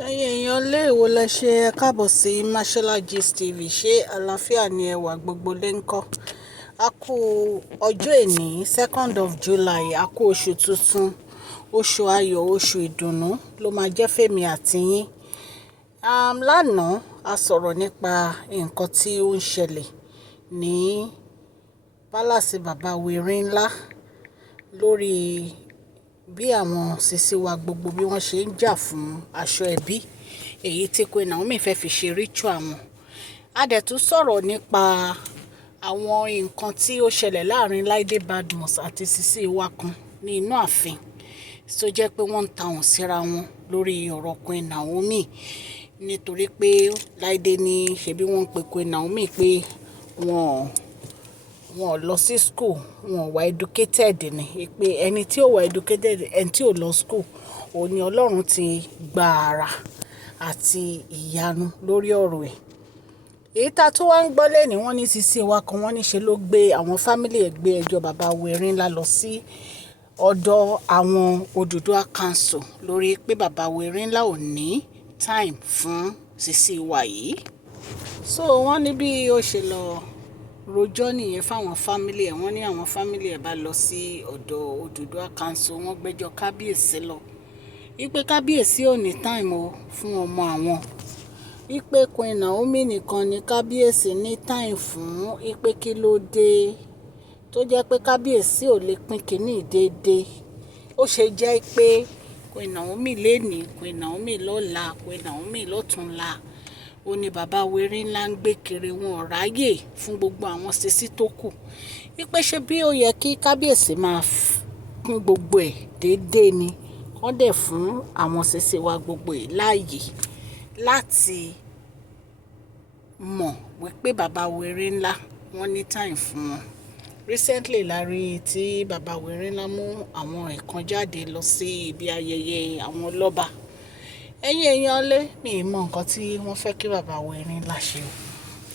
Ẹ̀yin èèyàn lé èwo lẹ ṣe ẹ káàbọ̀ sí Mashola Gist TV. Ṣé àlàáfíà ni ẹ wà gbogbo lé ńkọ́? A kú ọjọ́ èní 2nd of July, a kú oṣù tuntun, oṣù ayọ̀, oṣù ìdùnnú ló máa jẹ́ fèmí àti yín. Lánàá a sọ̀rọ̀ nípa nǹkan tí ó ń ṣẹlẹ̀ ní pálásì bàbá wèrè ńlá lórí bí àwọn sisi wa gbogbo bí wọ́n ṣe ń jà fún aṣọ ẹbí èyí tí Queen Naomi fẹ́ fi ṣe ritual wọn. A dẹ̀ tún sọ̀rọ̀ nípa àwọn nǹkan tí ó ṣẹlẹ̀ láàrin Láìdé Badmus àti sisi wa kan ní inú ààfin tó jẹ́ pé wọ́n ń ta wọ́n síra wọn lórí ọ̀rọ̀ Queen Naomi nítorí pé Láìdé ní ṣebí wọ́n ń pe Queen Naomi pé wọn ò lọ sí school, wọn ò wá educated ni pé ẹni tí ò wá educated, ẹni tí ò lọ school, òun ni Ọlọ́run ti gba àrà àti ìyanu lórí ọ̀rọ̀ ẹ̀. Èyí tá tó wá ń gbọ́ lẹ́ni wọ́n ní sisi wa kan wọ́n ní ṣe ló gbé àwọn fámílì ẹ̀ gbé ẹjọ́ bàbá wèrè ńlá lọ sí ọ̀dọ̀ àwọn Odùduwà council lórí pé bàbá wèrè ńlá ò ní time fún sisi wa yìí. So wọ́n ní bí ó ṣe lọ rojọ́ nìyẹn fáwọn fámílì ẹ̀. Wọ́n ní àwọn fámílì ẹ̀ bá lọ sí ọ̀dọ̀ Odùduwà council, wọ́n gbẹ́jọ́ kábíyèsí lọ wípé kábíyèsí ò ní time o fún ọmọ àwọn, wípé Queen Naomi nìkan ni kábíyèsí ní time fún, wípé kí ló dé tó jẹ́ pé kábíyèsí ò lè pín kínní déédéé. Ó ṣe jẹ́ pé Queen Naomi lénìí, Queen Naomi lọ́la, Queen Naomi lọ́túnla, ó ní bàbá wèrè ńlá ń gbé kiri, wọn ò ráyè fún gbogbo àwọn sisi tó kù. Wípé ṣe bí ó yẹ kí kábíyèsí máa pín gbogbo ẹ̀ déédéé ni wọ́n dẹ̀ fún àwọn sisi wa gbogbo ẹ̀ láàyè láti mọ̀ wípé bàbá wèrè ńlá wọ́n ní time fún wọn. Recently la rí tí bàbá wèrè ńlá mú àwọn ẹ̀kan jáde lọ sí ibi ayẹyẹ àwọn lọ́ba. Ẹ̀yin èèyàn lé mi mọ nǹkan tí wọ́n fẹ́ kí bàbá wèrè ńlá ṣe o.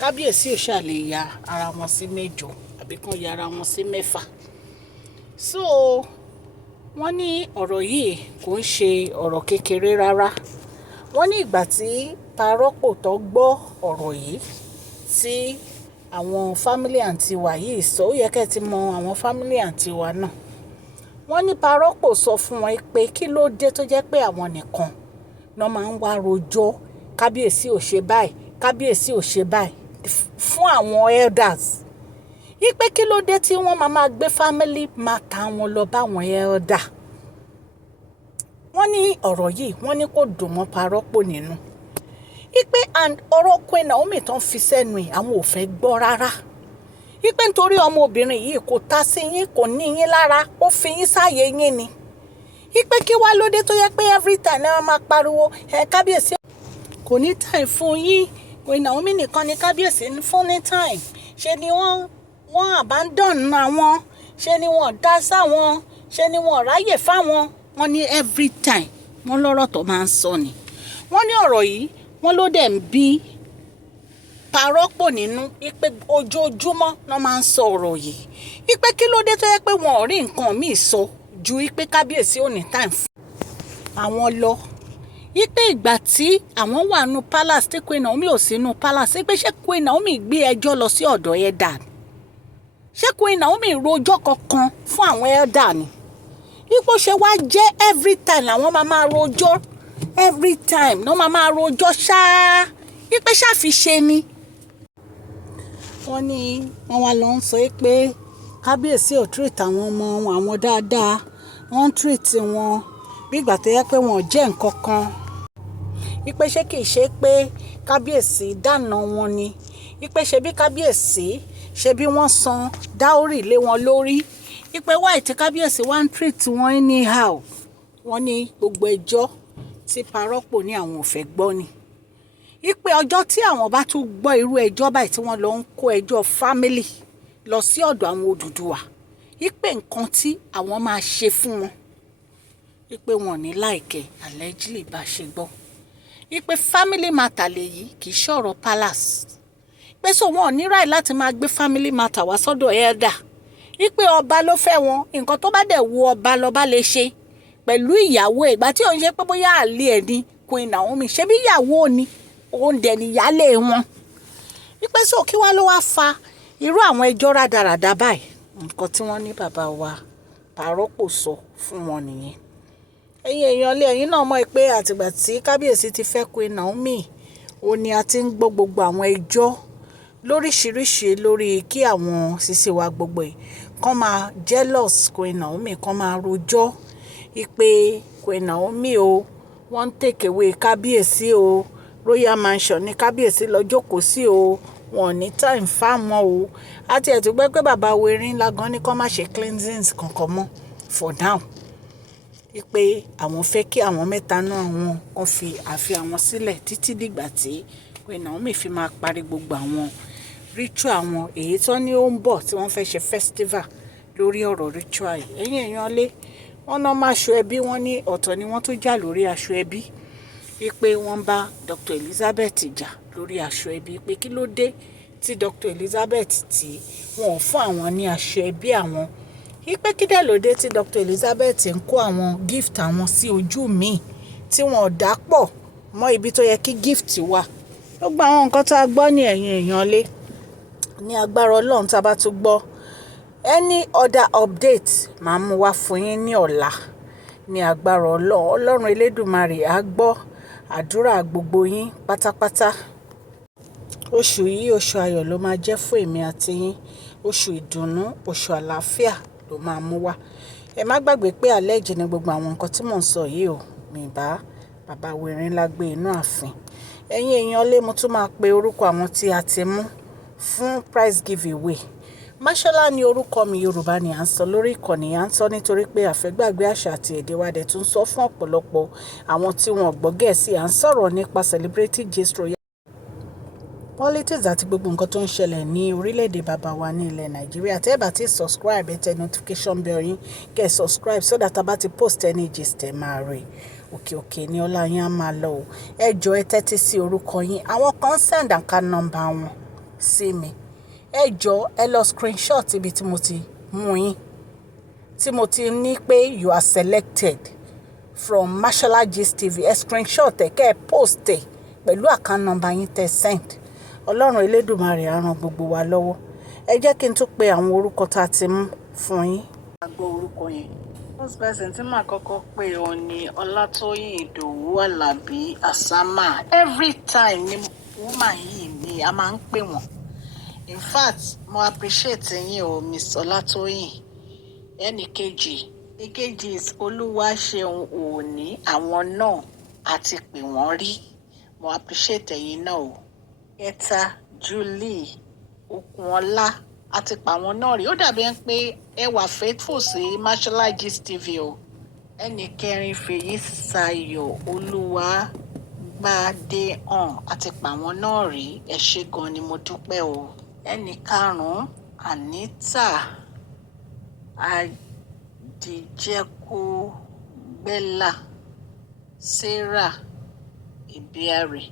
Kábíyèsí ò ṣà lè ya ara wọn sí 8 àbí kan ya ara wọn sí 6. So wọ́n ní ọ̀rọ̀ yìí kò ń ṣe ọ̀rọ̀ kékeré rárá. Wọ́n ní ìgbà tí Ropo tó gbọ́ ọ̀rọ̀ yìí tí àwọn fámílì àǹtí wa yìí sọ, ó yẹ kẹ́ ti mọ àwọn fámílì àǹtí wa náà. Wọ́n ní Ropo sọ fún wọn pé kí ló dé tó jẹ́ pé àwọn nìkan náà máa ń wá rojọ́ kábíyèsí ò ṣe báyìí, kábíyèsí ò ṣe báyìí fún àwọn elders. Wípé kí ló dé tí wọ́n máa gbé family matter wọn lọ bá àwọn elder. Wọ́n ní ọ̀rọ̀ yìí wọ́n ní kò dùn mọ́ Ropo nínú. Wípé ọ̀rọ̀ Queen Naomi tó ń fi sẹ́nu ẹ̀ àwọn ò fẹ́ gbọ́ rárá. Wípé nítorí ọmọbìnrin yìí kò ta sí yín, kò ní yín lára, ó fi yín sáyé yín ni. Wípé kí wá lóde tó yẹ pé every time náà máa pariwo kábíyèsí kò ní time fún yín, Queen Naomi nìkan ni kábíyèsí fún ní time. Ṣe ni wọ́n abandon àwọn, ṣe ni wọ́n dá sáwọn, ṣe ni wọ́n ráyè fáwọn. Wọ́n ní every time wọ́n lọ́rọ̀ tó máa ń sọ ni. Wọ́n ní ọ̀rọ̀ yìí wọ́n ló dẹ̀ ń bí Ropo nínú, wípé ojoojúmọ́ náà máa ń sọ ọ̀rọ̀ yìí. Wípé kí ló dé tó yẹ pé wọn ò rí nǹkan míì sọ ju wípé kábíyèsí ò ní time fún àwọn lọ. Wípé ìgbà tí àwọn wà nù palace tí Queen Naomi ò sí nù palace, wípé ṣé Queen Naomi gbé ẹjọ́ lọ sí ọ̀dọ̀ elder? Ṣé Queen Naomi rojọ́ kankan fún àwọn elder ni? Wípé ṣe wá jẹ́ every time làwọn máa rojọ́, every time náà máa rojọ́ ṣáá, wípé ṣàfiṣe ni. Wọ́n ní wọ́n wá lọ ń sọ pé kábíyèsí ò treat àwọn ọmọ àwọn dáadáa, wọ́n treat wọn bí ìgbà tó yẹ pé wọn ò jẹ́ nǹkan kan. Wípé ṣé kìí ṣe pé kábíyèsí dáná wọn ni, wípé ṣe bí kábíyèsí ṣe bí wọ́n san dáórì lé wọn lórí, wípé wáì tí kábíyèsí wá ń treat wọn anyhow. Wọ́n ní gbogbo ẹjọ́ tí Ropo ní àwọn ò fẹ́ gbọ́ ni. Wípé ọjọ́ tí àwọn bá tún gbọ́ irú ẹjọ́ báyìí tí wọ́n lọ ń kó ẹjọ́ family lọ sí ọ̀dọ̀ àwọn Odùduwà, wípé nǹkan tí àwọn máa ṣe fún wọn, wípé wọn ò ní láìkẹ́ allegedly bá ṣe gbọ́. Wípé family matter lèyí kì í ṣọ̀rọ̀ palace. Pé so wọn ò ní right láti máa gbé family matter wá sọ́dọ̀ elder. Wípé ọba ló fẹ́ wọn, nǹkan tó bá dẹ̀ wu ọba lọ́ba lè ṣe pẹ̀lú ìyàwó ìgbà tí òun ṣe pé bóyá àlè ẹ̀ ni Queen Naomi ṣebí ìyàwó ni òun dẹ̀ níyálé wọn wípé so kí wá ló wá fa irú àwọn ẹjọ́ rádaràda báyìí nǹkan tí wọ́n ní bàbá wa Pàrọ́pò sọ fún wọn nìyẹn. Ẹ̀yin èèyàn lé ẹ̀yin náà mọ̀ pé àtìgbà tí kábíyèsí ti fẹ́ Queen Naomi ó ní a ti ń gbọ́ gbogbo àwọn ẹjọ́ lóríṣiríṣi lórí kí àwọn sisi wa gbogbo yìí kán máa jealous Queen Naomi kán máa rojọ́ ìpè Queen Naomi o wọ́n ń take away kábíyèsí o royal mansion ní kábíyèsí lọ jókòó sí o wọn ò ní time fáwọn o àti ẹ̀ tó gbẹ́ pé bàbá werin ńlá gan ni kán má ṣe cleansings kankan mọ́ for now wípé àwọn fẹ́ kí àwọn mẹ́ta náà wọn fi àfi àwọn sílẹ̀ títí dìgbà tí Queen Naomi fi máa parí gbogbo àwọn ritual àwọn èyí tó ní ó ń bọ̀ tí wọ́n fẹ́ ṣe festival lórí ọ̀rọ̀ ritual yìí. Ẹ̀yin èèyàn lé wọ́n náà máa aṣọ ẹbí wọn ní ọ̀tọ̀ ni wọ́n tún jà lórí aṣọ ẹbí wípé wọ́n bá Dr. Elizabeth jà lórí aṣọ ẹbí pé kí ló dé tí Dr. Elizabeth tí wọn ò fún àwọn ní aṣọ ẹbí àwọn wípé kí dẹ̀ ló dé tí Dr. Elizabeth ń kó àwọn gift àwọn sí ojú mi tí wọn ò dà pọ̀ mọ́ ibi tó yẹ kí gift wà. Gbogbo àwọn nǹkan tá a gbọ́ ní ẹ̀yin èèyàn lé ní agbára Ọlọ́run tá a bá tún gbọ́ any other update máa mú wá fún yín ní ọ̀la ní agbára Ọlọ́run Elédùmarè á gbọ́ àdúrà gbogbo yín pátápátá. Oṣù yìí oṣù ayọ̀ ló máa jẹ́ fún èmi àti yín, oṣù ìdùnnú, oṣù àlàáfíà ló máa mú wá. Ẹ má gbàgbé pé alẹ́ ìjì ni gbogbo àwọn nǹkan tí mò ń sọ yìí o mi bá bàbá werin lágbé inú ààfin. Ẹ̀yin èèyàn lé mo tún máa pe orúkọ àwọn tí a ti mú fún prize giveaway. Máṣọ́lá ni orúkọ mi, Yorùbá ni à ń sọ lórí ìkànnì à ń sọ nítorí pé àfẹ́gbàgbé àṣà àti èdè wa dẹ̀ tún sọ fún ọ̀pọ̀lọpọ̀ àwọn tí wọn gbọ́ Gẹ̀ẹ́sì à ń sọ̀rọ̀ nípa celebrity gist royal politics àti gbogbo nǹkan tó ń ṣẹlẹ̀ ní orílẹ̀-èdè bàbá wa ní ilẹ̀ Nàìjíríà. Tẹ́ ẹ bá ti subscribe ẹ tẹ notification bell yín kẹ́ subscribe so that a bá ti post any gist ẹ máa rí òkè òkè ní ọlá yín á máa lọ o. Ẹ jọ̀ọ́ ẹ tẹ́tí sí orúkọ yín àwọn kan send account number wọn sí mi ẹ jọ̀ọ́ ẹ lọ screenshot ibi tí mo ti mú yín tí mo ti ní pé you are selected from Mashola Gist TV ẹ screenshot ẹ kẹ́ ẹ post ẹ pẹ̀lú account number yín tẹ́ send. Ọlọ́run Elédùmarè á ràn gbogbo wa lọ́wọ́. Ẹ jẹ́ kí n tún pe àwọn orúkọ tá a ti mú fún yín. A gbọ́ orúkọ yẹn. First person tí màá kọ́kọ́ pè ọ ní Ọlátóyìn Ìdòwú Àlàbí Àsámà. Every time ni woman yìí ni a máa ń pè wọ́n. In fact mo appreciate yín o Miss Ọlátóyìn. Ẹnì kejì is Olúwaṣeun Òní àwọn náà àti pè wọ́n rí. Mo appreciate ẹ̀yin náà o. Ẹ̀ta Julie Okunola àti pàwọn náà rí ó dàbí ẹni pé ẹ wà faithful sí Mashola Gist TV o. Ẹnì kẹrin Fèyísayọ̀ Olúwagbádéhàn àti pàwọn náà rí ẹ ṣé gan ni mo dúpẹ́ o. Ẹnì karùn-ún Anita Adìjẹkọgbẹ́là Sarah Ibiare.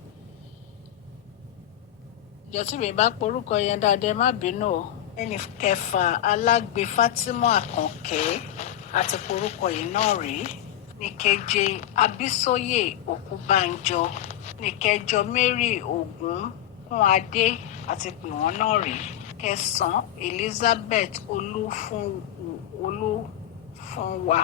Ìjọ tí mi bá porúkọ yẹn dáadáa má bínú o. Ẹnì kẹfà Alágbe Fátímọ̀ Àkànkẹ́ àti porúkọ yìí náà rí. Ní keje Abísóyè Òkúbánjọ. Ní kẹjọ Mary Ògúnkúnadé àti pè wọ́n náà rí. Kẹsàn-án Elizabeth Olúfúnwà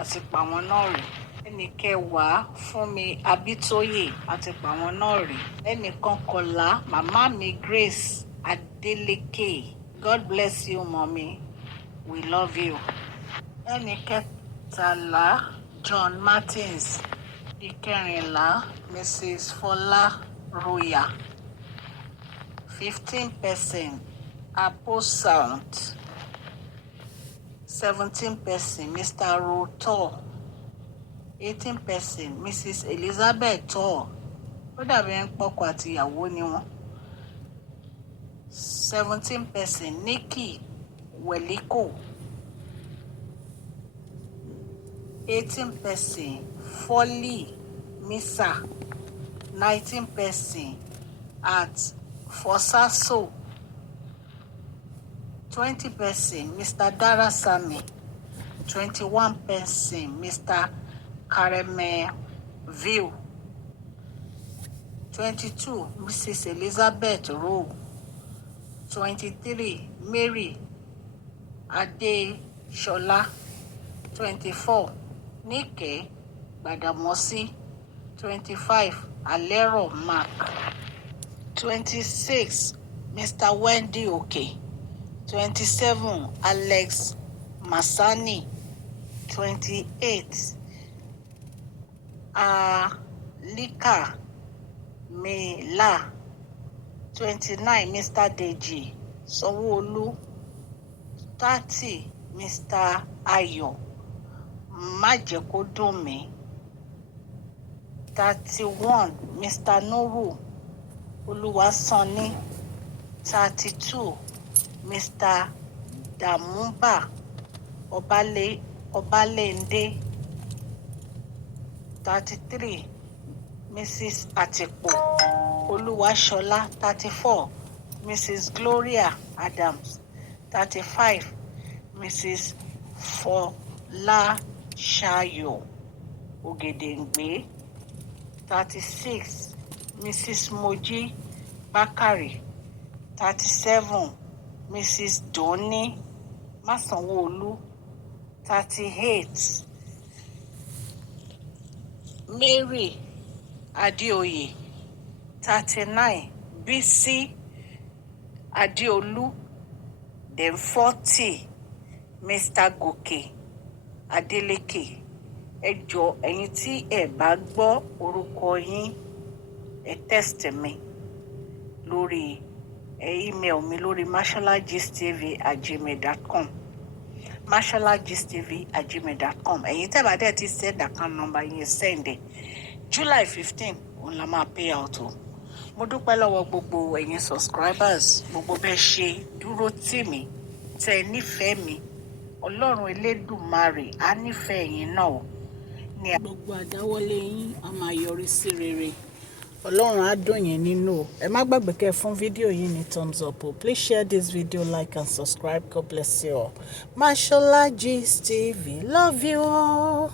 àti pa wọ́n náà rí. Ẹnì kẹwàá Fúnmi Abítóyè àti pa wọ́n náà rí. Ẹnì kọkànlá màmá mi Grace Adeleke. God bless you mommy, we love you. Ẹnì kẹtàlá John Martins. Ìkẹrìnlá Mrs. Fọlá Roya. 15% Apostle. 17% Mr. Roto. 18% Mrs. Elizabeth Tor. Ó dàbí ẹni pọ́kọ àti ìyàwó ni wọ́n. 17% Nikki Weliko. 18% Folly Misa. 19% at Fosaso. 20% Mr. Darasami. 21% Mr. Karemeville. 22 Mrs. Elizabeth Rowe, 23 Mary Adeshola, 24 Nike Gbadamosi, 25 Alero Mark, 26 Mr. Wendy Oke, 27 Alex Masani, 28 Alika Mela, 29 Mr. Deji Sanwo-Olu, 30 Mr. Ayo Majekodunmi, 31 Mr. Nuru Oluwasanni, 32 Mr. Damumba Obalende, 33 Mrs. Atipo Oluwashola, 34 Mrs. Gloria Adams, 35 Mrs. Folashayo Ogedengbe, 36 Mrs. Moji Bakari, 37 Mrs. Doni Masanwo-Olu, 38 Mary Adeoye, 39 BC Adeolu, then 40 Mr. Goke Adeleke. Ẹ jọ̀ọ́ ẹ̀yin tí ẹ bá gbọ́ orúkọ yín, ẹ text mi lórí email mi lórí masholagistv@gmail.com, masholagistv@gmail.com. ẹ̀yin tẹ́ bá dẹ̀ ti send account number yín send ẹ̀. July 15 òun la máa pay out o. Mo dúpẹ́ lọ́wọ́ gbogbo ẹ̀yin subscribers, gbogbo bẹ́ẹ̀ ṣe dúró tì mí, tẹ́ nífẹ̀ẹ́ mi. Ọlọ́run Elédùmarè á nífẹ̀ẹ́ yín náà o. Ní gbogbo àdáwọ́lé yín á máa yọrí sí rere. Ọlọ́run á dùn yín nínú o. Ẹ má gbàgbé kẹ́ fún fídíò yìí ní thumbs up o. Please share this video, like and subscribe. God bless you all. Mashola Gist TV. Love you all.